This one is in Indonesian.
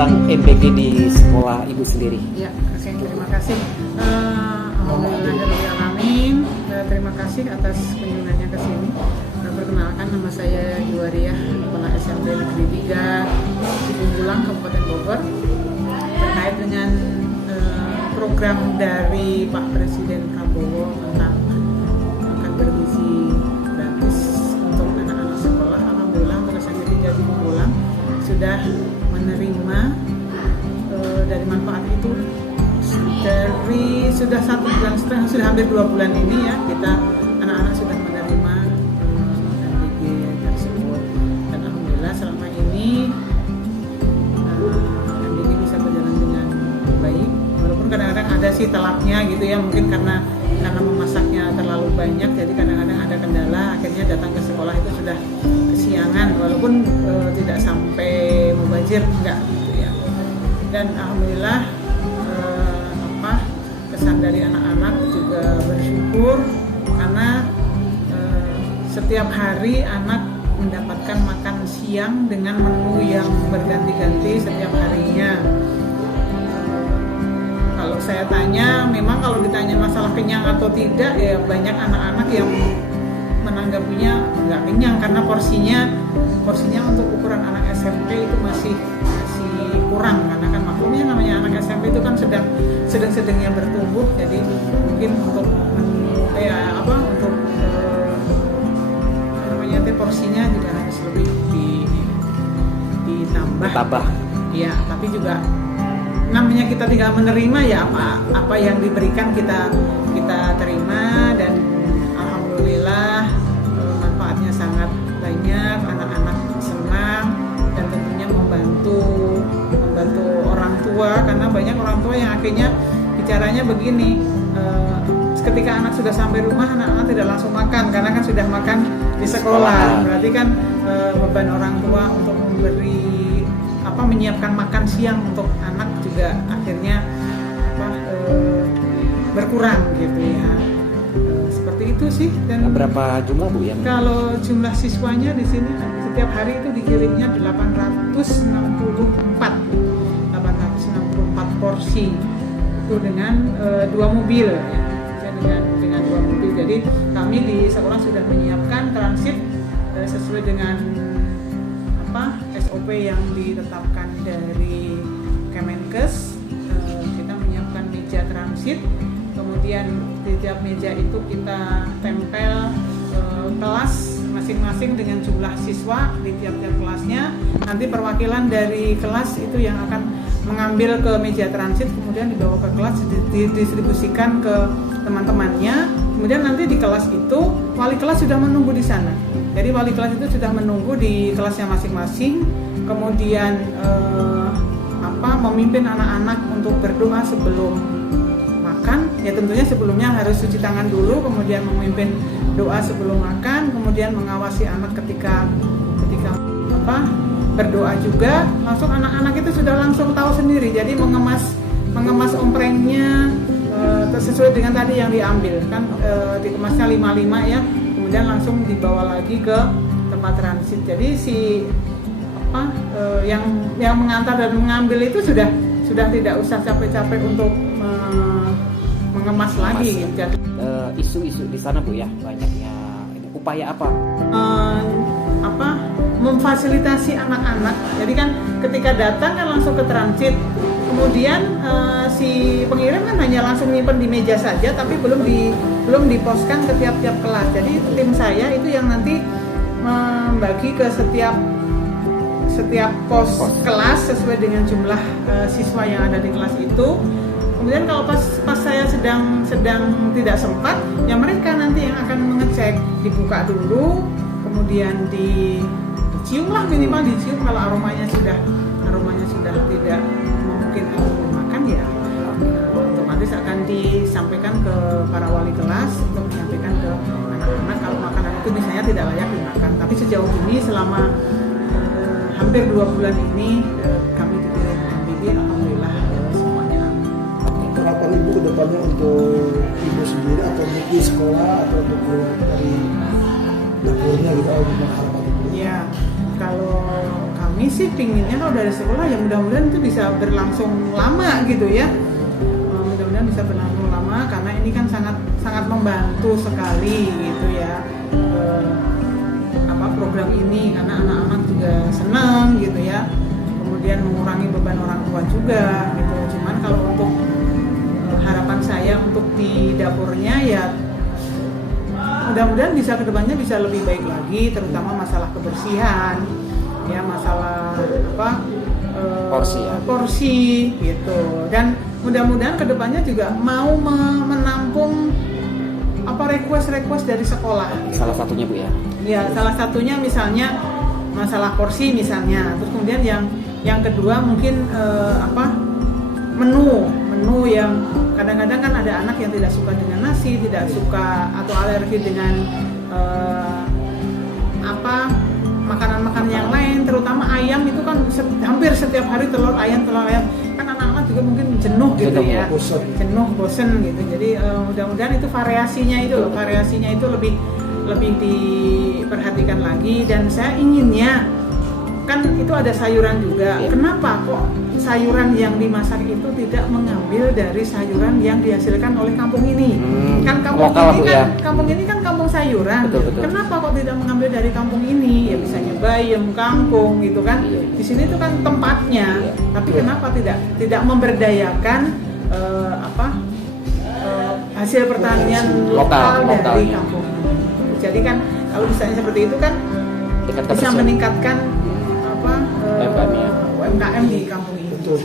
tentang MBG di sekolah Ibu sendiri. Ya, oke, terima kasih. Alhamdulillahirrahmanirrahim. Terima kasih atas kunjungannya ke sini. Perkenalkan, nama saya Juwariah, Kepala SMP Negeri 3 Cibunggulang, Kabupaten Bogor. Terkait dengan program dari Pak Presiden Prabowo tentang makan bergizi gratis untuk anak-anak sekolah, alhamdulillah untuk SMP 3 Cibunggulang sudah menerima dari manfaat itu dari sudah 1,5 bulan, sudah hampir 2 bulan ini ya, kita anak-anak sudah menerima MBG tersebut, dan alhamdulillah selama ini MBG bisa berjalan dengan baik, walaupun kadang-kadang ada sih telatnya gitu ya, mungkin karena memasaknya terlalu banyak, jadi kadang-kadang ada kendala, akhirnya datang ke sekolah itu sudah kesiangan, walaupun tidak sampai mubazir, enggak gitu ya. Dan alhamdulillah kesan dari anak-anak juga bersyukur karena setiap hari anak mendapatkan makan siang dengan menu yang berganti-ganti setiap harinya. Kalau saya tanya, memang kalau ditanya masalah kenyang atau tidak, ya banyak anak-anak yang menanggapinya nggak kenyang karena porsinya untuk ukuran anak SMP itu masih kurang, karena kan maklumnya namanya anak SMP itu kan sedang-sedangnya bertumbuh, jadi mungkin untuk untuk porsinya juga harus lebih ditambah. Ya, tapi juga namanya kita tinggal menerima ya, apa yang diberikan kita terima, dan alhamdulillah manfaatnya sangat banyak, anak-anak senang dan tentunya membantu orang tua, karena banyak orang tua yang akhirnya bicaranya begini, ketika anak sudah sampai rumah anak-anak tidak langsung makan karena kan sudah makan di sekolah, berarti kan beban orang tua untuk menyiapkan makan siang untuk anak juga akhirnya berkurang gitu ya. Seperti itu sih. Dan berapa jumlah Bu yang? Kalau jumlah siswanya di sini setiap hari itu dikirimnya 864 porsi itu dengan 2 mobil ya. Dengan 2 mobil. Jadi kami di sekolah sudah menyiapkan transit sesuai dengan SOP yang ditetapkan dari Kemenkes. Kita menyiapkan meja transit, kemudian di tiap meja itu kita tempel kelas masing-masing dengan jumlah siswa di tiap-tiap kelasnya. Nanti perwakilan dari kelas itu yang akan mengambil ke meja transit, kemudian dibawa ke kelas, didistribusikan ke teman-temannya. Kemudian nanti di kelas itu wali kelas sudah menunggu di sana. Jadi wali kelas itu sudah menunggu di kelasnya masing-masing, kemudian memimpin anak-anak untuk berdoa sebelum makan. Ya tentunya sebelumnya harus cuci tangan dulu, kemudian memimpin doa sebelum makan, kemudian mengawasi anak ketika berdoa juga. Langsung anak-anak itu sudah langsung tahu sendiri. Jadi mengemas omprengnya sesuai dengan tadi yang diambil kan, dikemasnya 5 ya, kemudian langsung dibawa lagi ke tempat transit. Jadi yang mengantar dan mengambil itu sudah tidak usah capek-capek untuk mengemas lagi. Jadi isu-isu di sana Bu ya, banyaknya upaya memfasilitasi anak-anak. Jadi kan ketika datang kan langsung ke transit, kemudian si pengirim kan hanya langsung nyimpen di meja saja, tapi belum diposkan ke tiap-tiap kelas. Jadi tim saya itu yang nanti membagi ke setiap pos kelas sesuai dengan jumlah siswa yang ada di kelas itu. Kemudian kalau pas saya sedang tidak sempat, ya mereka nanti yang akan mengecek, dibuka dulu, kemudian dicium lah, minimal dicium. Kalau aromanya sudah tidak memungkinkan untuk dimakan, ya otomatis akan disampaikan ke para wali kelas untuk menyampaikan ke anak-anak kalau makanan itu misalnya tidak layak dimakan. Tapi sejauh ini selama hampir 2 bulan ini kami diberi MBG, alhamdulillah semuanya. Harapan Ibu ke depannya untuk Ibu sendiri atau di sekolah atau untuk keluar dari dapurnya gitu, harapan Ibu? Ya, kalau kami kami sih pinginnya kalau dari sekolah ya mudah-mudahan itu bisa berlangsung lama gitu ya. Mudah-mudahan bisa berlangsung lama karena ini kan sangat membantu sekali gitu ya. Program ini karena anak-anak juga senang gitu ya, kemudian mengurangi beban orang tua juga gitu. Cuman kalau untuk harapan saya untuk di dapurnya ya mudah-mudahan bisa kedepannya bisa lebih baik lagi, terutama masalah kebersihan ya, masalah porsi gitu. Dan mudah-mudahan kedepannya juga mau menampung request dari sekolah gitu. Salah satunya Bu ya. Ya, salah satunya misalnya masalah porsi misalnya. Terus kemudian yang kedua mungkin menu yang kadang-kadang kan ada anak yang tidak suka dengan nasi, tidak suka atau alergi dengan makanan-makanan yang lain, terutama ayam itu kan hampir setiap hari telur ayam kan anak-anak juga mungkin jenuh gitu ya, bosen gitu. Jadi mudah-mudahan itu variasinya itu lebih diperhatikan lagi. Dan saya inginnya kan itu ada sayuran juga. Kenapa kok sayuran yang dimasak itu tidak mengambil dari sayuran yang dihasilkan oleh kampung ini? Kan kampung ini kan kampung sayuran. Betul. Kenapa kok tidak mengambil dari kampung ini? Ya misalnya bayam, kangkung gitu kan. Di sini itu kan tempatnya. Tapi kenapa tidak memberdayakan hasil pertanian lokal dari kampung ini? Jadi kan kalau misalnya seperti itu kan bisa meningkatkan UMKM di kampung ini. Betul.